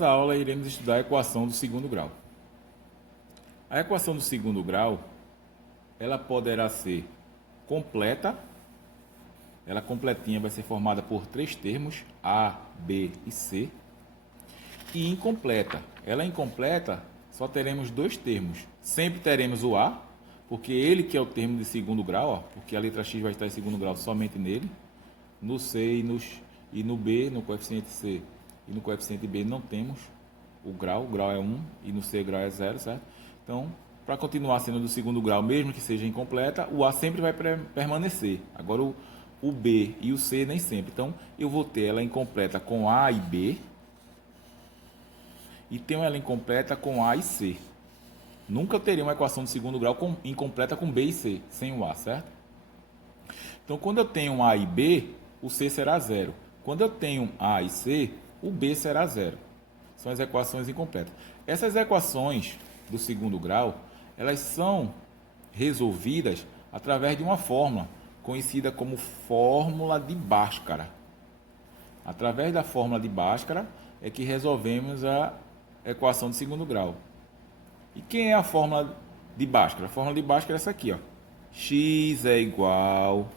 Nessa aula iremos estudar a equação do segundo grau. A equação do segundo grau, ela poderá ser completa, ela completinha vai ser formada por três termos, A, B e C, e incompleta. Ela incompleta, só teremos dois termos. Sempre teremos o A, porque ele que é o termo de segundo grau, ó, porque a letra X vai estar em segundo grau somente nele. No C e no B, no coeficiente C e no coeficiente B não temos o grau é 1 e no C o grau é 0, certo? Então, para continuar sendo do segundo grau, mesmo que seja incompleta, o A sempre vai permanecer. Agora o B e o C nem sempre. Então, eu vou ter ela incompleta com A e B e tenho ela incompleta com A e C. Nunca eu teria uma equação de segundo grau incompleta com B e C, sem o A, certo? Então, quando eu tenho um A e B, o C será 0. Quando eu tenho A e C, o B será 0. São as equações incompletas. Essas equações do segundo grau, elas são resolvidas através de uma fórmula, conhecida como fórmula de Bhaskara. Através da fórmula de Bhaskara é que resolvemos a equação de segundo grau. E quem é a fórmula de Bhaskara? A fórmula de Bhaskara é essa aqui, ó. X é igual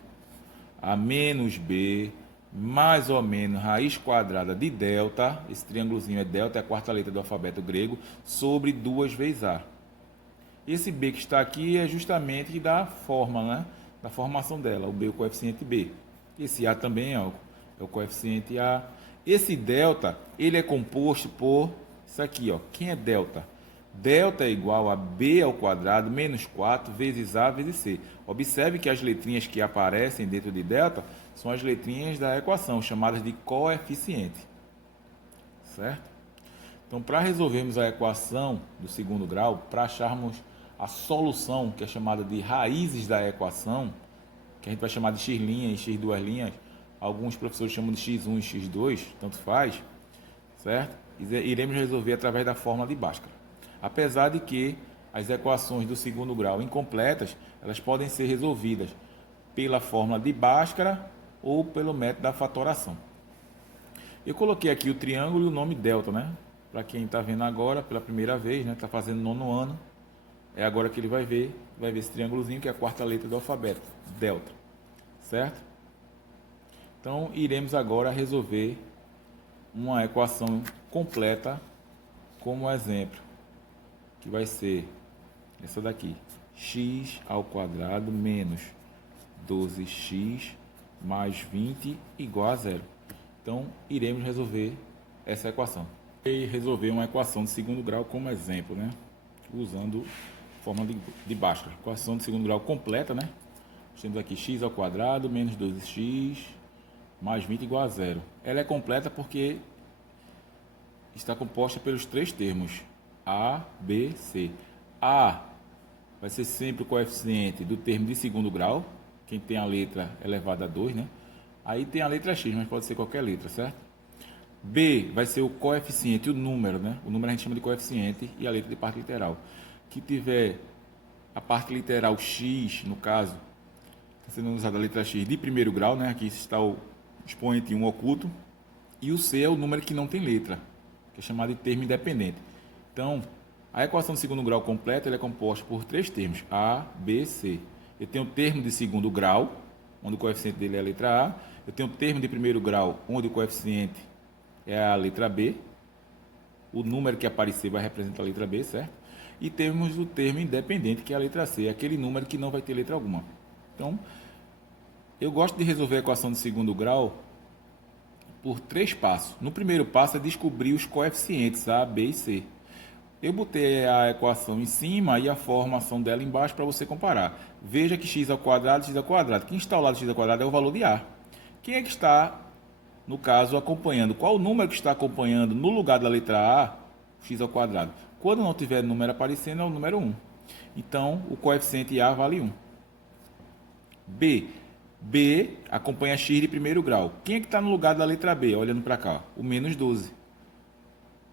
a menos B mais ou menos raiz quadrada de delta, esse triângulozinho é delta, é a quarta letra do alfabeto grego, sobre 2 vezes A. Esse B que está aqui é justamente da fórmula, né? Da formação dela, o B é o coeficiente B. Esse A também é o coeficiente A. Esse delta, ele é composto por isso aqui, ó. Quem é delta? Delta é igual a B ao quadrado menos 4 vezes A vezes C. Observe que as letrinhas que aparecem dentro de delta são as letrinhas da equação, chamadas de coeficiente. Certo? Então, para resolvermos a equação do segundo grau, para acharmos a solução, que é chamada de raízes da equação, que a gente vai chamar de x' e x duas linhas, alguns professores chamam de x1 e x2, tanto faz, certo? Iremos resolver através da fórmula de Bhaskara. Apesar de que as equações do segundo grau incompletas, elas podem ser resolvidas pela fórmula de Bhaskara ou pelo método da fatoração. Eu coloquei aqui o triângulo e o nome delta, né? Para quem está vendo agora pela primeira vez, né? Está fazendo nono ano, é agora que ele vai ver esse triângulozinho que é a quarta letra do alfabeto, delta, certo? Então, iremos agora resolver uma equação completa como exemplo, que vai ser essa daqui, x ao quadrado menos 12x mais 20 igual a 0. Então, iremos resolver essa equação. E resolver uma equação de segundo grau como exemplo, né? Usando a fórmula de Bhaskara. Equação de segundo grau completa, né? Temos aqui x ao quadrado menos 12x mais 20 igual a 0. Ela é completa porque está composta pelos três termos A, B, C. A vai ser sempre o coeficiente do termo de segundo grau, quem tem a letra elevada a 2, né? Aí tem a letra X, mas pode ser qualquer letra, certo? B vai ser o coeficiente, o número, né? O número a gente chama de coeficiente e a letra de parte literal. Que tiver a parte literal X, no caso, está sendo usada a letra X de primeiro grau, né? Aqui está o expoente 1 oculto. E o C é o número que não tem letra, que é chamado de termo independente. Então, a equação de segundo grau completa é composta por três termos, A, B, C. Eu tenho o termo de segundo grau, onde o coeficiente dele é a letra A. Eu tenho o termo de primeiro grau, onde o coeficiente é a letra B. O número que aparecer vai representar a letra B, certo? E temos o termo independente, que é a letra C, aquele número que não vai ter letra alguma. Então, eu gosto de resolver a equação de segundo grau por três passos. No primeiro passo é descobrir os coeficientes A, B e C. Eu botei a equação em cima e a formação dela embaixo para você comparar. Veja que x ao quadrado, x ao quadrado. Quem está ao lado de x ao quadrado é o valor de A. Quem é que está, no caso, acompanhando? Qual o número que está acompanhando no lugar da letra A, x ao quadrado? Quando não tiver número aparecendo, é o número 1. Então, o coeficiente A vale 1. B. B acompanha x de primeiro grau. Quem é que está no lugar da letra B, olhando para cá? O menos 12.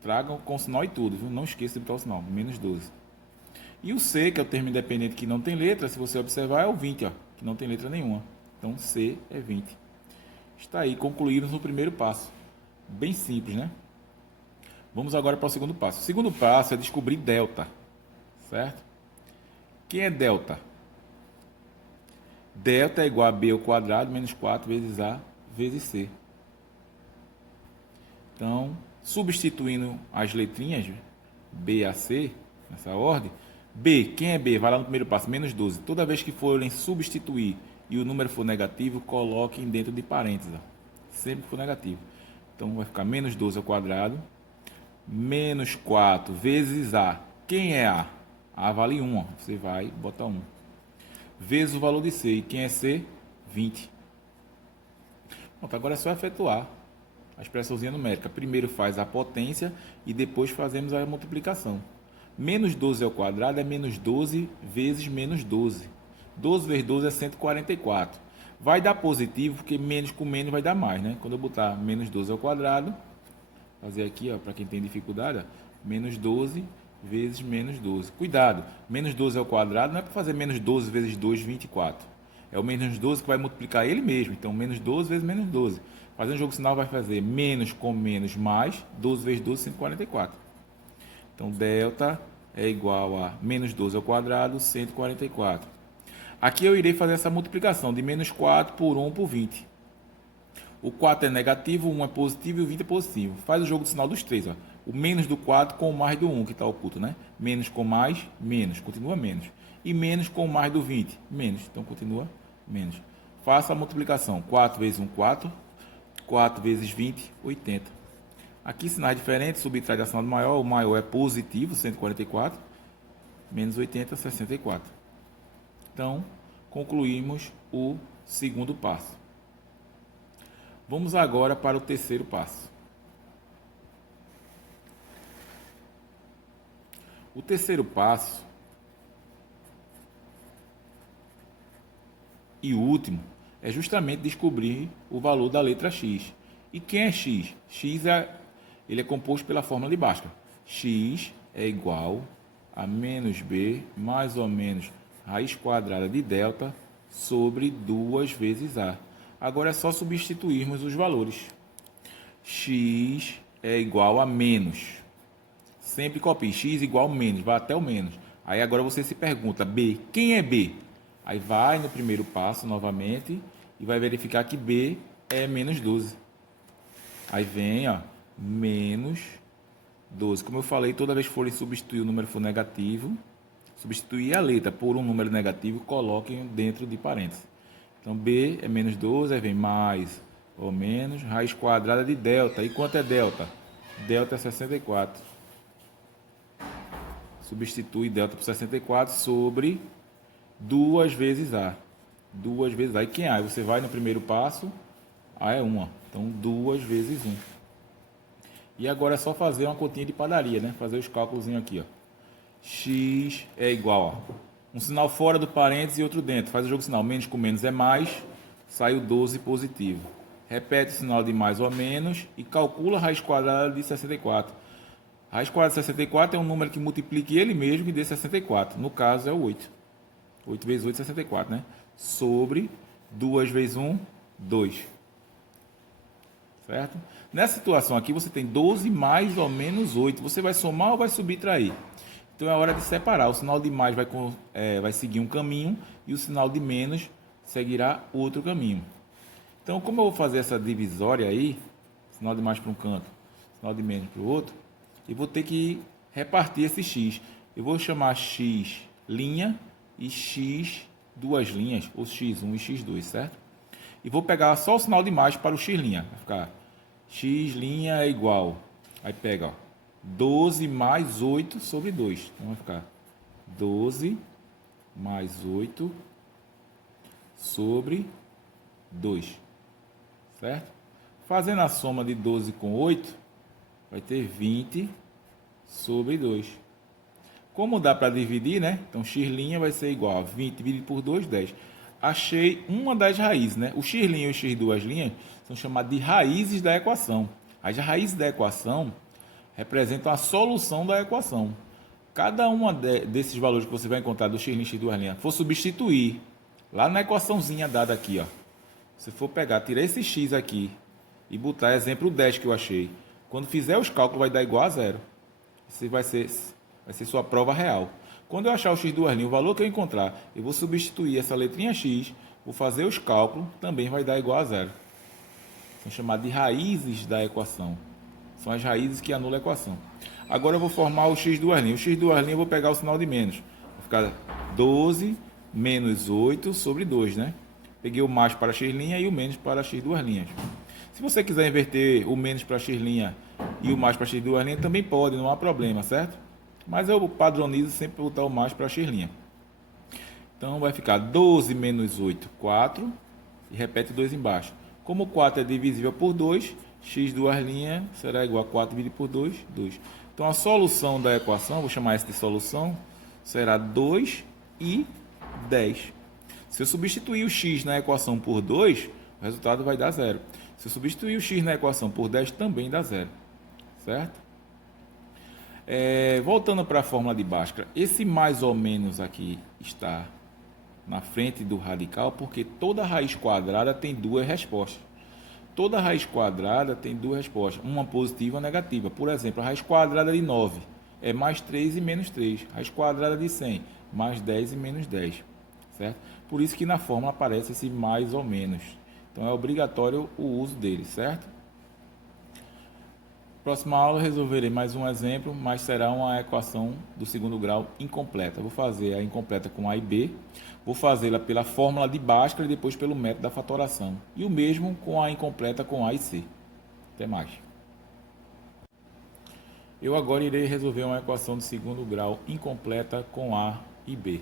Tragam com sinal e tudo, viu? Não esqueça de botar o sinal, menos 12. E o C, que é o termo independente que não tem letra, se você observar, é o 20, ó, que não tem letra nenhuma. Então, C é 20. Está aí, concluímos no primeiro passo. Bem simples, né? Vamos agora para o segundo passo. O segundo passo é descobrir delta, certo? Quem é delta? Delta é igual a b ao quadrado menos 4 vezes a vezes c. Então, substituindo as letrinhas b a c, nessa ordem, b, quem é b? Vai lá no primeiro passo, menos 12. Toda vez que forem substituir e o número for negativo, coloquem dentro de parênteses, sempre que for negativo. Então, vai ficar menos 12 ao quadrado, menos 4 vezes a. Quem é a? A vale 1, ó. Você vai botar 1. Vezes o valor de c. E quem é c? 20. Pronto, agora é só efetuar a expressãozinha numérica. Primeiro faz a potência e depois fazemos a multiplicação. Menos 12 ao quadrado é menos 12 vezes menos 12. 12 vezes 12 é 144. Vai dar positivo, porque menos com menos vai dar mais, né? Quando eu botar menos 12 ao quadrado, fazer aqui, ó, para quem tem dificuldade, ó, menos 12 vezes menos 12. Cuidado, menos 12 ao quadrado não é para fazer menos 12 vezes 2, 24. É o menos 12 que vai multiplicar ele mesmo. Então, menos 12 vezes menos 12. Fazendo o jogo sinal, vai fazer menos com menos mais, 12 vezes 12, 144. Então, delta é igual a menos 12 ao quadrado, 144. Aqui eu irei fazer essa multiplicação de menos 4 por 1 por 20. O 4 é negativo, o 1 é positivo e o 20 é positivo. Faz o jogo de sinal dos três. Ó. O menos do 4 com o mais do 1, que está oculto, né? Menos com mais, menos. Continua menos. E menos com o mais do 20, menos. Então, continua menos. Faça a multiplicação. 4 vezes 1, 4. 4 vezes 20, 80. Aqui, sinais diferentes, subtrai da sinal do maior. O maior é positivo, 144. Menos 80, 64. Então, concluímos o segundo passo. Vamos agora para o terceiro passo. O terceiro passo e o último é justamente descobrir o valor da letra x. E quem é x? X ele é composto pela fórmula de Bhaskara. X é igual a menos b mais ou menos raiz quadrada de delta sobre 2 vezes a. Agora é só substituirmos os valores. X é igual a menos. Sempre copie. X igual a menos. Vai até o menos. Aí agora você se pergunta, B. Quem é B? Aí vai no primeiro passo novamente e vai verificar que B é menos 12. Aí vem, ó, menos 12. Como eu falei, toda vez que forem substituir o número for negativo, substituir a letra por um número negativo, coloquem dentro de parênteses. Então, B é menos 12, aí vem mais ou menos, raiz quadrada de delta. E quanto é delta? Delta é 64. Substitui delta por 64 sobre 2 vezes A. 2 vezes A. E quem é A? Você vai no primeiro passo, A é 1. Ó. Então, 2 vezes 1. E agora é só fazer uma continha de padaria, né? Fazer os cálculos aqui, ó. X é igual, ó. Um sinal fora do parênteses e outro dentro. Faz o jogo sinal. Menos com menos é mais. Sai o 12 positivo. Repete o sinal de mais ou menos e calcula a raiz quadrada de 64. A raiz quadrada de 64 é um número que multiplique ele mesmo e dê 64. No caso é o 8. 8 vezes 8 é 64, né? Sobre 2 vezes 1, 2. Certo? Nessa situação aqui você tem 12 mais ou menos 8. Você vai somar ou vai subtrair? Então é hora de separar. O sinal de mais vai seguir um caminho e o sinal de menos seguirá outro caminho. Então, como eu vou fazer essa divisória aí, sinal de mais para um canto, sinal de menos para o outro, eu vou ter que repartir esse x. Eu vou chamar x' e x duas linhas, ou x1 e x2, certo? E vou pegar só o sinal de mais para o x'. Vai ficar x' é igual, aí pega, ó, 12 mais 8 sobre 2. Então vai ficar 12 mais 8 sobre 2. Certo? Fazendo a soma de 12 com 8, vai ter 20 sobre 2. Como dá para dividir, né? Então x' vai ser igual a 20 dividido por 2, 10. Achei uma das raízes, né? O x' e o x duas linhas são chamados de raízes da equação. As raízes da equação representam a solução da equação. Cada uma desses valores que você vai encontrar do x' e x duas linhas, for substituir lá na equaçãozinha dada aqui, ó. Se for pegar, tirar esse x aqui e botar exemplo 10 que eu achei, Quando fizer os cálculos, vai dar igual a zero. Esse vai ser sua prova real. Quando eu achar o x duas linhas, o valor que eu encontrar, eu vou substituir essa letrinha x, vou fazer os cálculos, também vai dar igual a zero. São chamadas de raízes da equação. São as raízes que anulam a equação. Agora eu vou formar o x duas linhas. O x duas linhas eu vou pegar o sinal de menos. Vai ficar 12 menos 8 sobre 2, né? Peguei o mais para x' e o menos para x duas linhas. Se você quiser inverter o menos para x' e o mais para x duas linhas, também pode, não há problema, certo? Mas eu padronizo sempre botar o mais para x'. Então vai ficar 12 menos 8, 4. E repete 2 embaixo. Como 4 é divisível por 2, x duas linhas será igual a 4 dividido por 2, 2. Então a solução da equação, vou chamar essa de solução, será 2 e 10. Se eu substituir o x na equação por 2, o resultado vai dar 0. Se eu substituir o x na equação por 10, também dá 0. Certo? Voltando para a fórmula de Bhaskara, esse mais ou menos aqui está na frente do radical, porque toda raiz quadrada tem duas respostas. Toda raiz quadrada tem duas respostas, uma positiva e uma negativa. Por exemplo, a raiz quadrada de 9 é mais 3 e menos 3. A raiz quadrada de 100, mais 10 e menos 10. Certo? Por isso que na fórmula aparece esse mais ou menos. Então é obrigatório o uso dele, certo? Próxima aula resolverei mais um exemplo, mas será uma equação do segundo grau incompleta. Vou fazer a incompleta com A e B, vou fazê-la pela fórmula de Bhaskara e depois pelo método da fatoração. E o mesmo com a incompleta com A e C. Até mais. Eu agora irei resolver uma equação de segundo grau incompleta com A e B.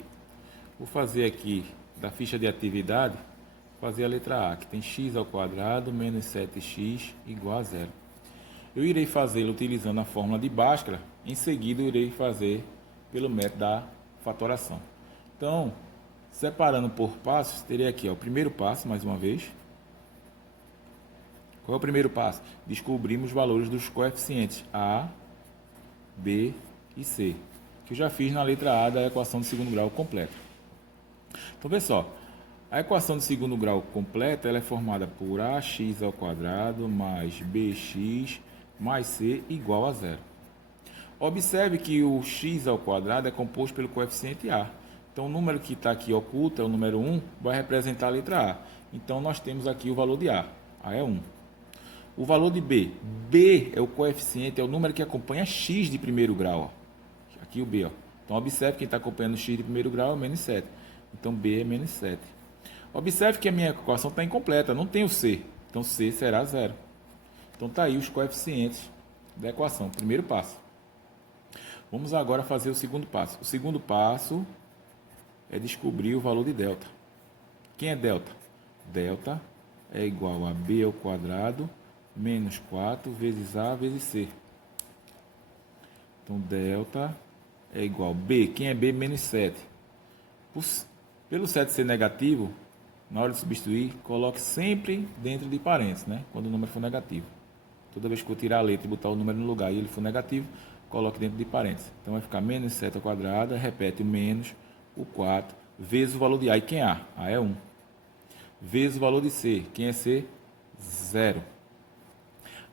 Vou fazer aqui da ficha de atividade, fazer a letra A, que tem x ao quadrado menos 7x igual a zero. Eu irei fazê-lo utilizando a fórmula de Bhaskara, em seguida eu irei fazer pelo método da fatoração. Então, separando por passos, terei aqui o primeiro passo, mais uma vez. Qual é o primeiro passo? Descobrimos os valores dos coeficientes A, B e C, que eu já fiz na letra A da equação de segundo grau completa. Então, vê só, a equação de segundo grau completa ela é formada por ax ao quadrado mais bx mais c igual a zero. Observe que o x ao quadrado é composto pelo coeficiente a. Então, o número que está aqui oculto, é o número 1, vai representar a letra a. Então, nós temos aqui o valor de a é 1. O valor de b, b é o coeficiente, é o número que acompanha x de primeiro grau. Ó. Aqui o b. Ó. Então, observe que quem está acompanhando x de primeiro grau é menos 7. Então, b é menos 7. Observe que a minha equação está incompleta, não tem o c. Então, c será 0. Então, está aí os coeficientes da equação. Primeiro passo. Vamos agora fazer o segundo passo. O segundo passo é descobrir o valor de delta. Quem é delta? Delta é igual a b ao quadrado menos 4 vezes a vezes c. Então, delta é igual a b. Quem é b? Menos 7. Pelo 7 ser negativo, na hora de substituir, coloque sempre dentro de parênteses, né? Quando o número for negativo. Toda vez que eu tirar a letra e botar o número no lugar e ele for negativo, coloque dentro de parênteses. Então, vai ficar menos 7 ao quadrado, repete o menos, o 4, vezes o valor de A. E quem é A? A é 1. Vezes o valor de C. Quem é C? 0.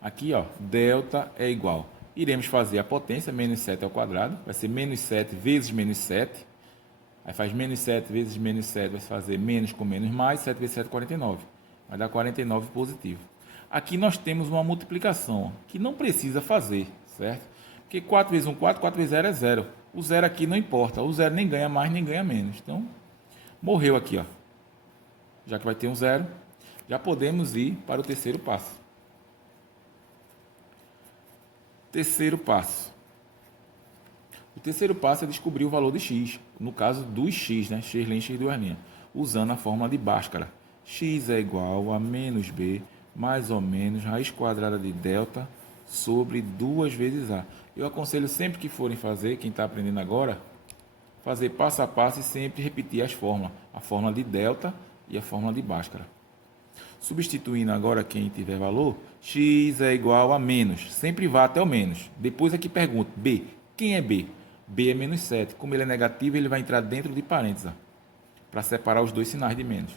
Aqui, ó, delta é igual. Iremos fazer a potência, menos 7 ao quadrado. Vai ser menos 7 vezes menos 7. Aí faz menos 7 vezes menos 7, vai fazer menos com menos mais. 7 vezes 7, 49. Vai dar 49 positivo. Aqui nós temos uma multiplicação, que não precisa fazer, certo? Porque 4 vezes 1, 4, 4 vezes 0 é 0. O 0 aqui não importa. O 0 nem ganha mais, nem ganha menos. Então, morreu aqui, ó. Já que vai ter um 0, já podemos ir para o terceiro passo. Terceiro passo. O terceiro passo é descobrir o valor de x. No caso dos x, né? X' e x duas linhas. Usando a fórmula de Bhaskara. X é igual a menos b mais ou menos raiz quadrada de delta sobre 2 vezes a. Eu aconselho sempre que forem fazer, quem está aprendendo agora, fazer passo a passo e sempre repetir as fórmulas. A fórmula de delta e a fórmula de Bhaskara. Substituindo agora quem tiver valor, x é igual a menos. Sempre vá até o menos. Depois aqui pergunta, b. Quem é b? B é menos 7. Como ele é negativo, ele vai entrar dentro de parênteses, para separar os dois sinais de menos.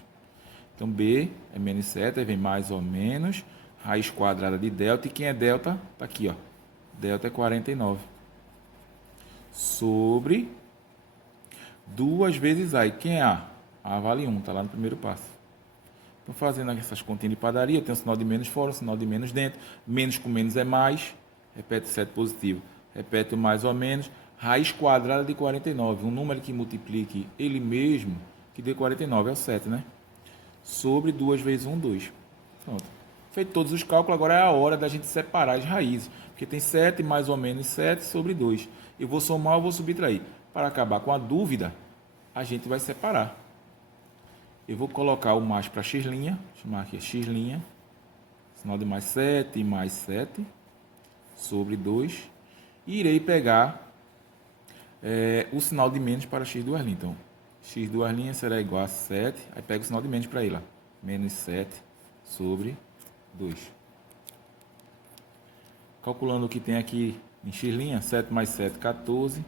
Então, B é menos 7, aí vem mais ou menos. raiz quadrada de delta. E quem é delta? Está aqui, ó. Delta é 49. Sobre 2 vezes A. E quem é A? A vale 1, está lá no primeiro passo. Então, fazendo essas continhas de padaria, eu tenho um sinal de menos fora, um sinal de menos dentro. Menos com menos é mais. Repete o 7 positivo. Repete o mais ou menos. Raiz quadrada de 49. Um número que multiplique ele mesmo, que dê 49. É o 7, né? Sobre 2 vezes 1, 2. Pronto. Feito todos os cálculos, agora é a hora da gente separar as raízes. Porque tem 7 mais ou menos 7 sobre 2. Eu vou somar, eu vou subtrair. Para acabar com a dúvida, a gente vai separar. Eu vou colocar o mais para x', chamar aqui x', sinal de mais 7 sobre 2. E irei pegar o sinal de menos para x2'. Então, x2' será igual a 7. Aí pega o sinal de menos para ele, ó. Menos 7 sobre 2. Calculando o que tem aqui em x', 7 mais 7, 14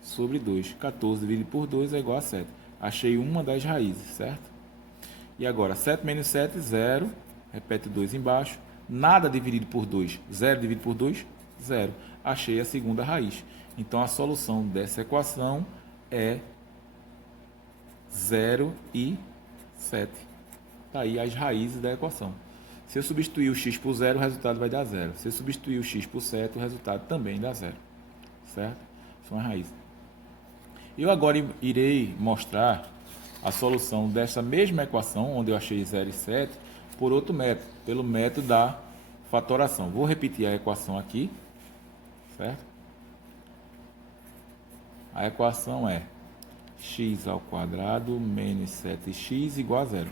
sobre 2. 14 dividido por 2 é igual a 7. Achei uma das raízes, certo? E agora, 7 menos 7, 0. Repete 2 embaixo. Nada dividido por 2. 0 dividido por 2, 0. Achei a segunda raiz. Então, a solução dessa equação é 0 e 7. Está aí as raízes da equação. Se eu substituir o x por 0, o resultado vai dar 0. Se eu substituir o x por 7, o resultado também dá 0. Certo? São as raízes. Eu agora irei mostrar a solução dessa mesma equação, onde eu achei 0 e 7, por outro método, pelo método da fatoração. Vou repetir a equação aqui, certo? A equação é x ao quadrado menos 7x igual a 0.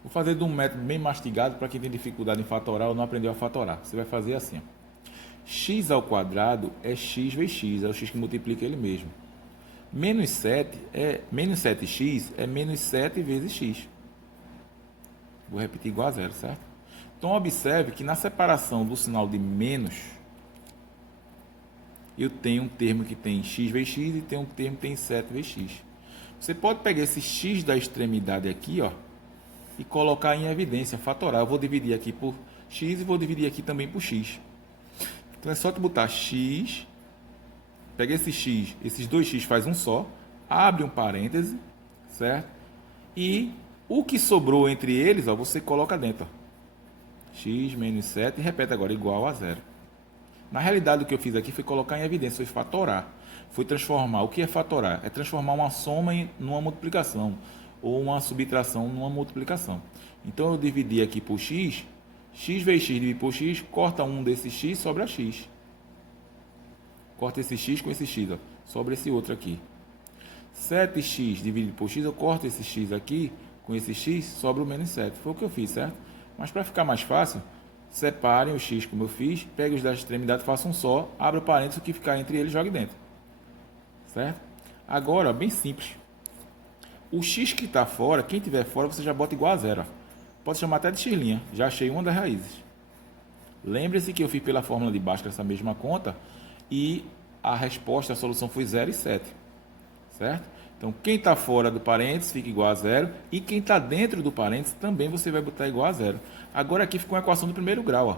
Vou fazer de um método bem mastigado para quem tem dificuldade em fatorar ou não aprendeu a fatorar. Você vai fazer assim, ó. X ao quadrado é x vezes x, é o x que multiplica ele mesmo. Menos 7x é menos 7 vezes x. Vou repetir igual a 0, certo? Então, observe que na separação do sinal de menos, eu tenho um termo que tem x vezes x e tem um termo que tem 7 vezes x. Você pode pegar esse x da extremidade aqui, ó, e colocar em evidência, fatorar. Eu vou dividir aqui por x e vou dividir aqui também por x. Então, é só tu botar x, pega esse x, esses dois x faz um só, abre um parêntese, certo? E o que sobrou entre eles, ó, você coloca dentro, ó. X menos 7 e repete agora, igual a 0. Na realidade, o que eu fiz aqui foi colocar em evidência, foi fatorar. Foi transformar. O que é fatorar? É transformar uma soma em uma multiplicação, ou uma subtração numa multiplicação. Então, eu dividi aqui por x, x vezes x dividido por x, corta um desses x, sobra x. Corta esse x com esse x, ó, sobra esse outro aqui. 7x dividido por x, eu corto esse x aqui, com esse x, sobra o menos 7. Foi o que eu fiz, certo? Mas para ficar mais fácil, separem o x como eu fiz, pegue os das extremidades, façam um só, abra o parênteses, o que ficar entre eles, jogue dentro. Certo? Agora, ó, bem simples. O x que está fora, quem tiver fora, você já bota igual a 0. Ó. Pode chamar até de x', já achei uma das raízes. Lembre-se que eu fiz pela fórmula de Bhaskara essa mesma conta e a resposta, a solução foi 0 e 7. Certo? Então, quem está fora do parênteses fica igual a 0 e quem está dentro do parênteses também você vai botar igual a 0. Agora aqui ficou uma equação do primeiro grau, ó,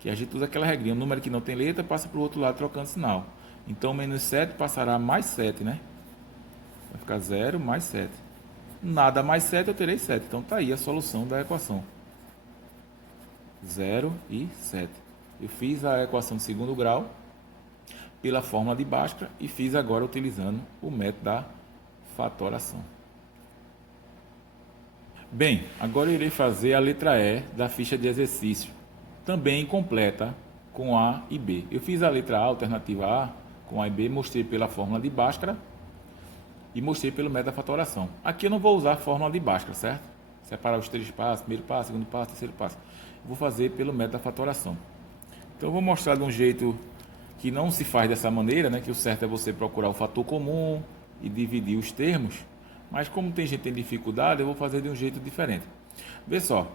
que a gente usa aquela regrinha, um número que não tem letra passa para o outro lado trocando sinal. Então, menos 7 passará a mais 7, né? Vai ficar 0 mais 7. Nada mais 7, eu terei 7. Então, está aí a solução da equação. 0 e 7. Eu fiz a equação de segundo grau pela fórmula de Bhaskara e fiz agora utilizando o método da fatoração. Bem, agora eu irei fazer a letra E da ficha de exercício, também completa com A e B. Eu fiz a letra A, alternativa A, com A e B, mostrei pela fórmula de Bhaskara e mostrei pelo método da fatoração. Aqui eu não vou usar a fórmula de Bhaskara, certo? Separar os 3 passos, primeiro passo, segundo passo, terceiro passo. Eu vou fazer pelo método da fatoração. Então eu vou mostrar de um jeito que não se faz dessa maneira, né? Que o certo é você procurar o fator comum e dividir os termos. Mas como tem gente que tem dificuldade, eu vou fazer de um jeito diferente. Vê só,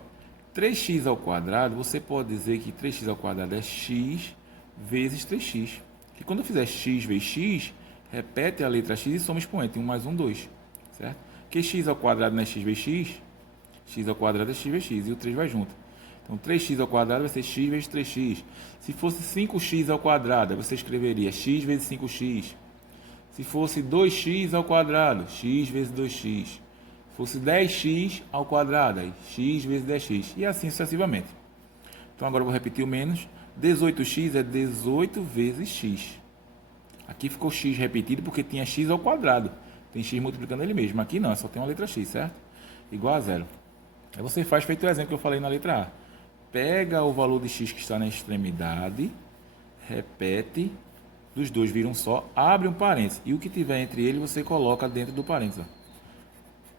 3x ao quadrado, você pode dizer que 3x ao quadrado é x vezes 3x. Que quando eu fizer x vezes x, repete a letra x e soma expoente. 1 mais 1, 2. Certo? Porque x ao quadrado não é x vezes x. x ao quadrado é x vezes x, e o 3 vai junto. Então, 3x ao quadrado vai ser x vezes 3x. Se fosse 5x ao quadrado, você escreveria x vezes 5x. Se fosse 2x ao quadrado, x vezes 2x. Se fosse 10x ao quadrado, aí x vezes 10x. E assim sucessivamente. Então, agora eu vou repetir o menos. 18x é 18 vezes x. Aqui ficou x repetido porque tinha x ao quadrado. Tem x multiplicando ele mesmo. Aqui não, só tem uma letra x, certo? Igual a zero. Aí você faz feito o exemplo que eu falei na letra A. Pega o valor de x que está na extremidade, repete, dos dois vira um só, abre um parênteses. E o que tiver entre ele, você coloca dentro do parênteses.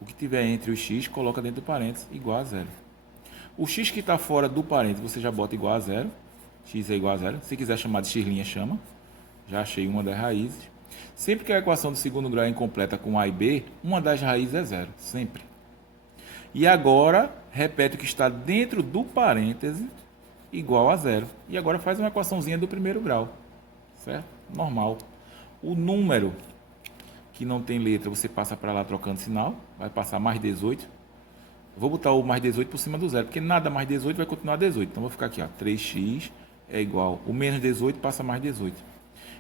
O que tiver entre o x, coloca dentro do parênteses, igual a zero. O x que está fora do parênteses, você já bota igual a zero. X é igual a zero. Se quiser chamar de x', chama. Já achei uma das raízes. Sempre que a equação do segundo grau é incompleta com a e b, uma das raízes é zero. Sempre. E agora, repete o que está dentro do parêntese, igual a zero. E agora faz uma equaçãozinha do primeiro grau. Certo? Normal. O número que não tem letra, você passa para lá trocando sinal. Vai passar mais 18. Vou botar o mais 18 por cima do zero, porque nada mais 18 vai continuar 18. Então, vou ficar aqui, ó, 3x é igual. O menos 18 passa mais 18.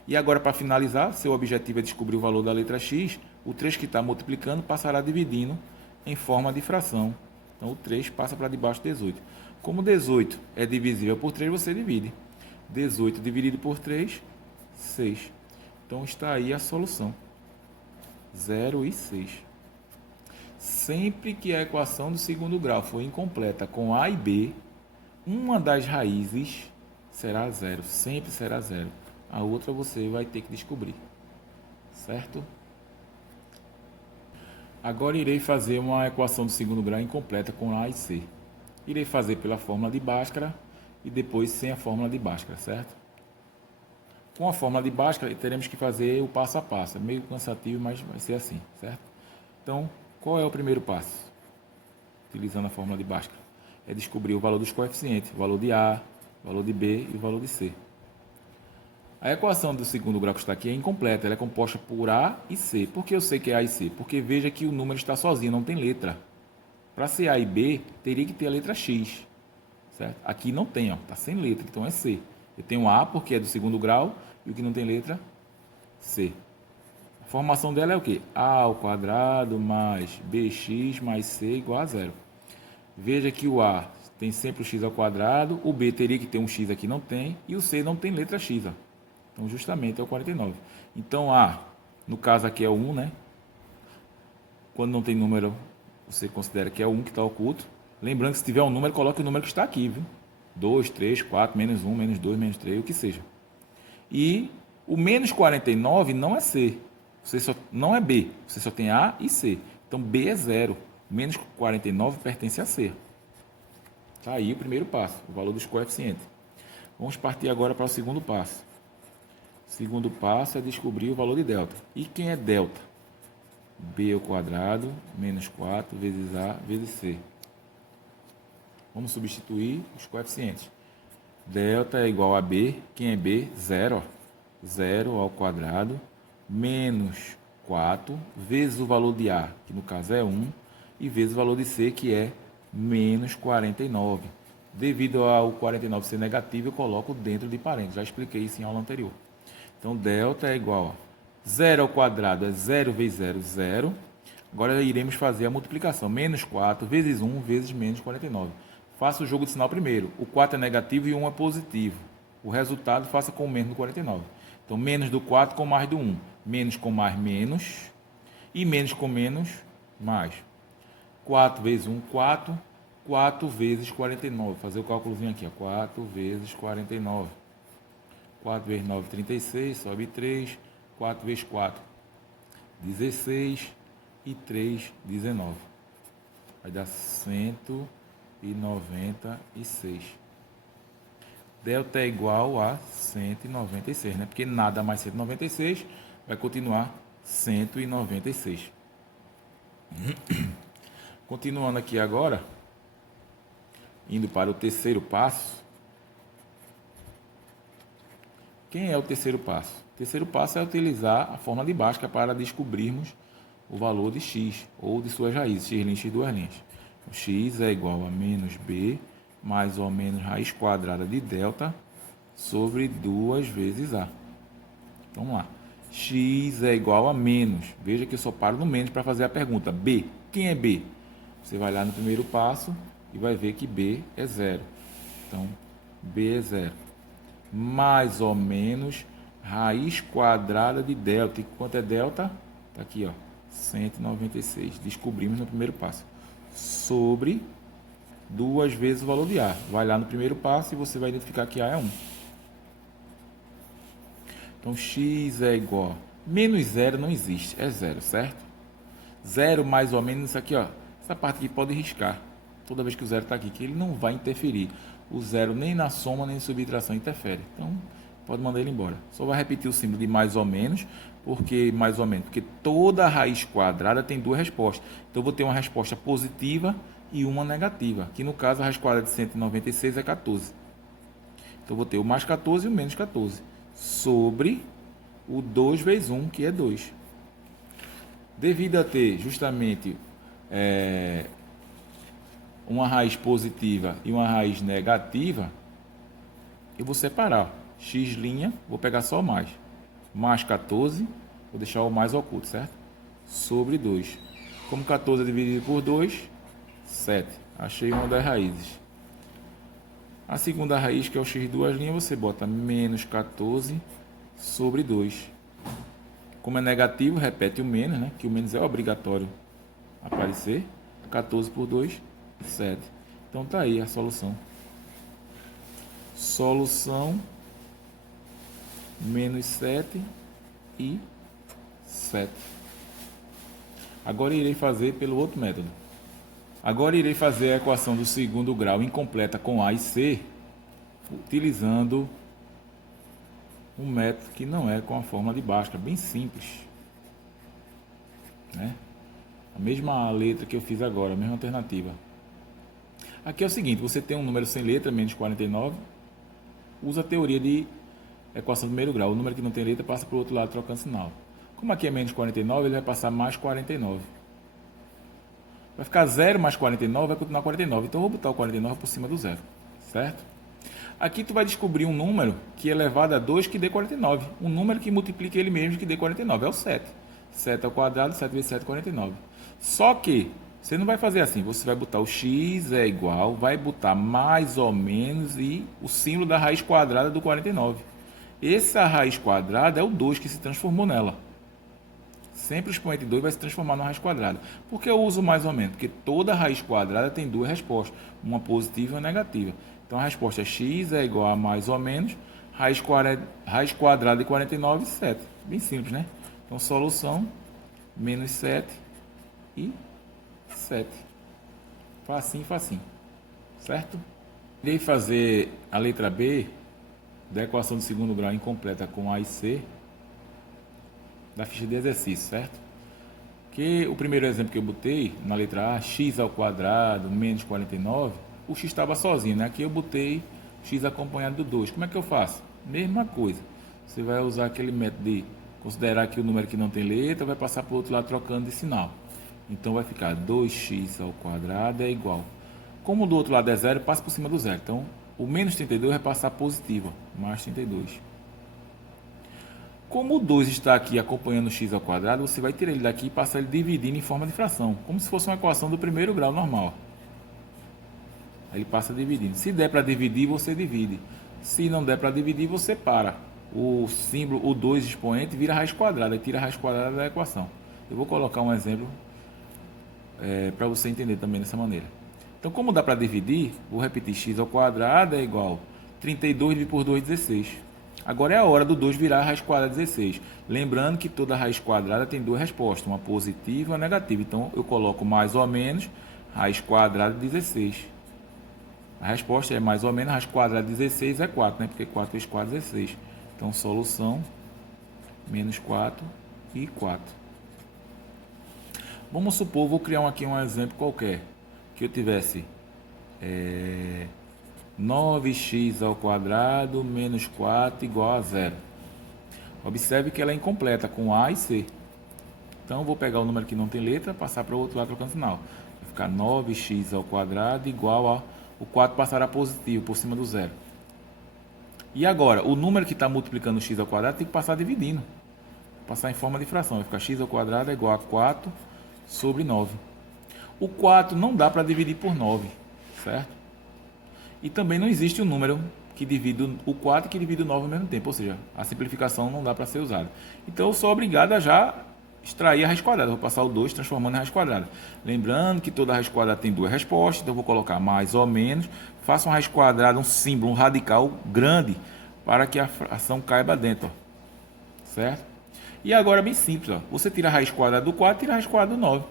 E agora, para finalizar, seu objetivo é descobrir o valor da letra x. O 3 que está multiplicando passará dividindo em forma de fração. Então, o 3 passa para debaixo de 18. Como 18 é divisível por 3, você divide. 18 dividido por 3, 6. Então, está aí a solução. 0 e 6. Sempre que a equação do segundo grau for incompleta com a e b, uma das raízes será zero. Sempre será zero. A outra você vai ter que descobrir. Certo? Agora irei fazer uma equação do segundo grau incompleta com A e C. Irei fazer pela fórmula de Bhaskara e depois sem a fórmula de Bhaskara, certo? Com a fórmula de Bhaskara teremos que fazer o passo a passo. É meio cansativo, mas vai ser assim, certo? Então, qual é o primeiro passo? Utilizando a fórmula de Bhaskara. É descobrir o valor dos coeficientes, o valor de A, o valor de B e o valor de C. A equação do segundo grau que está aqui é incompleta, ela é composta por A e C. Por que eu sei que é A e C? Porque veja que o número está sozinho, não tem letra. Para ser A e B, teria que ter a letra X. Certo? Aqui não tem, está sem letra, então é C. Eu tenho A porque é do segundo grau e o que não tem letra, C. A formação dela é o quê? A ao quadrado mais BX mais C igual a zero. Veja que o A tem sempre o X ao quadrado, o B teria que ter um X aqui, não tem, e o C não tem letra X. Então, justamente, é o 49. Então, A, no caso aqui é o 1, né? Quando não tem número, você considera que é o 1 que está oculto. Lembrando que se tiver um número, coloque o número que está aqui, viu? 2, 3, 4, menos 1, menos 2, menos 3, o que seja. E o menos 49 não é C. Não é B. Você só tem A e C. Então, B é 0. Menos 49 pertence a C. Está aí o primeiro passo, o valor dos coeficientes. Vamos partir agora para o segundo passo. O segundo passo é descobrir o valor de delta. E quem é delta? B ao quadrado menos 4 vezes A vezes C. Vamos substituir os coeficientes. Delta é igual a B. Quem é B? 0. 0 ao quadrado menos 4 vezes o valor de A, que no caso é 1, e vezes o valor de C, que é menos 49. Devido ao 49 ser negativo, eu coloco dentro de parênteses. Já expliquei isso em aula anterior. Então, delta é igual a 0 ao quadrado é 0 vezes 0, 0. Agora iremos fazer a multiplicação. Menos 4 vezes 1 vezes menos 49. Faça o jogo de sinal primeiro. O 4 é negativo e o 1 é positivo. O resultado faça com o menos do 49. Então, menos do 4 com mais do 1. Menos com mais, menos. E menos com menos, mais. 4 vezes 1, 4. 4 vezes 49. Vou fazer o cálculozinho aqui. 4 vezes 49. 4 vezes 9, 36. Sobe 3. 4 vezes 4, 16. E 3, 19. Vai dar 196. Delta é igual a 196, né? Porque nada mais 196 vai continuar 196. Continuando aqui agora, indo para o terceiro passo. Quem é o terceiro passo? O terceiro passo é utilizar a fórmula de Bhaskara para descobrirmos o valor de x ou de suas raízes, x', x duas linhas. X é igual a menos B mais ou menos raiz quadrada de delta sobre 2 vezes A. Vamos lá. X é igual a menos. Veja que eu só paro no menos para fazer a pergunta. B. Quem é B? Você vai lá no primeiro passo e vai ver que B é zero. Então, B é zero. Mais ou menos raiz quadrada de delta. E quanto é delta? Está aqui, ó, 196. Descobrimos no primeiro passo. Sobre 2 vezes o valor de A. Vai lá no primeiro passo e você vai identificar que A é 1. Então, x é igual a... Menos zero não existe, é zero, certo? Zero mais ou menos, isso aqui, ó. Essa parte aqui pode riscar. Toda vez que o zero está aqui, que ele não vai interferir. O zero nem na soma, nem na subtração interfere. Então, pode mandar ele embora. Só vai repetir o símbolo de mais ou menos. Porque mais ou menos? Porque toda raiz quadrada tem duas respostas. Então, eu vou ter uma resposta positiva e uma negativa. Que no caso, a raiz quadrada de 196 é 14. Então, eu vou ter o mais 14 e o menos 14. Sobre o 2 vezes 1, que é 2. Devido a ter justamente uma raiz positiva e uma raiz negativa, eu vou separar. X', vou pegar só o mais. Mais 14, vou deixar o mais oculto, certo? Sobre 2. Como 14 é dividido por 2, 7. Achei uma das raízes. A segunda raiz, que é o x duas linhas, você bota menos 14 sobre 2. Como é negativo, repete o menos, né? Que o menos é obrigatório aparecer. 14 por 2, 7. Então tá aí a solução. Solução menos 7 e 7. Agora irei fazer pelo outro método. Agora irei fazer a equação do segundo grau incompleta com A e C, utilizando um método que não é com a fórmula de Bhaskara, bem simples, né? A mesma letra que eu fiz agora, a mesma alternativa. Aqui é o seguinte, você tem um número sem letra, menos 49, usa a teoria de equação do primeiro grau. O número que não tem letra passa para o outro lado trocando sinal. Como aqui é menos 49, ele vai passar mais 49. Vai ficar 0 mais 49, vai continuar 49. Então, eu vou botar o 49 por cima do zero, certo? Aqui tu vai descobrir um número que é elevado a 2 que dê 49. Um número que multiplique ele mesmo que dê 49. É o 7. 7 ao quadrado, 7 vezes 7, 49. Só que você não vai fazer assim. Você vai botar o x é igual, vai botar mais ou menos e o símbolo da raiz quadrada do 49. Essa raiz quadrada é o 2 que se transformou nela. Sempre o expoente 2 vai se transformar numa raiz quadrada. Por que eu uso mais ou menos? Porque toda raiz quadrada tem duas respostas, uma positiva e uma negativa. Então a resposta é x é igual a mais ou menos raiz quadrada de 49 e 7. Bem simples, né? Então solução, menos 7 e 7. Facinho, facinho. Certo? Irei fazer a letra B da equação do segundo grau incompleta com A e C da ficha de exercício, certo? Que o primeiro exemplo que eu botei na letra A, x ao quadrado menos 49, o x estava sozinho, né? Aqui eu botei x acompanhado do 2. Como é que eu faço? Mesma coisa. Você vai usar aquele método de considerar que o número que não tem letra vai passar para o outro lado trocando de sinal. Então vai ficar 2x ao quadrado é igual. Como do outro lado é zero, passa por cima do zero. Então o menos 32 vai passar positivo, mais 32. Como o 2 está aqui acompanhando o x ao quadrado, você vai tirar ele daqui e passar ele dividindo em forma de fração, como se fosse uma equação do primeiro grau normal. Aí ele passa dividindo. Se der para dividir, você divide. Se não der para dividir, você para. O símbolo, o 2 expoente, vira raiz quadrada, e tira a raiz quadrada da equação. Eu vou colocar um exemplo para você entender também dessa maneira. Então, como dá para dividir, vou repetir, x ao quadrado é igual a 32 dividido por 2, 16. Agora é a hora do 2 virar a raiz quadrada de 16. Lembrando que toda raiz quadrada tem duas respostas, uma positiva e uma negativa. Então, eu coloco mais ou menos raiz quadrada de 16. A resposta é mais ou menos raiz quadrada de 16 é 4, né? Porque 4 vezes 4 é 16. Então, solução, menos 4 e 4. Vamos supor, vou criar aqui um exemplo qualquer. Que eu tivesse 9x ao quadrado menos 4 igual a 0. Observe que ela é incompleta, com A e C. Então, eu vou pegar o número que não tem letra, passar para o outro lado trocando sinal. Vai ficar 9x² igual a... O 4 passará positivo por cima do zero. E agora, o número que está multiplicando o x² tem que passar dividindo. Passar em forma de fração. Vai ficar x² é igual a 4 sobre 9. O 4 não dá para dividir por 9, certo? E também não existe um número que divide o 4 e que divide o 9 ao mesmo tempo. Ou seja, a simplificação não dá para ser usada. Então, eu sou obrigado a já extrair a raiz quadrada. Vou passar o 2 transformando em raiz quadrada. Lembrando que toda raiz quadrada tem duas respostas. Então, eu vou colocar mais ou menos. Faço uma raiz quadrada, um símbolo, um radical grande, para que a fração caiba dentro. Ó. Certo? E agora, bem simples. Ó. Você tira a raiz quadrada do 4 e tira a raiz quadrada do 9.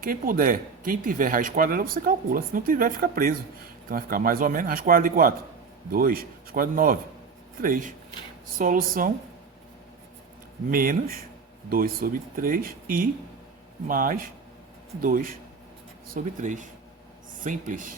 Quem puder, quem tiver raiz quadrada, você calcula. Se não tiver, fica preso. Então, vai ficar mais ou menos raiz quadrada de 4. 2. Raiz quadrada de 9. 3. Solução menos 2 sobre 3 e mais 2 sobre 3. Simples.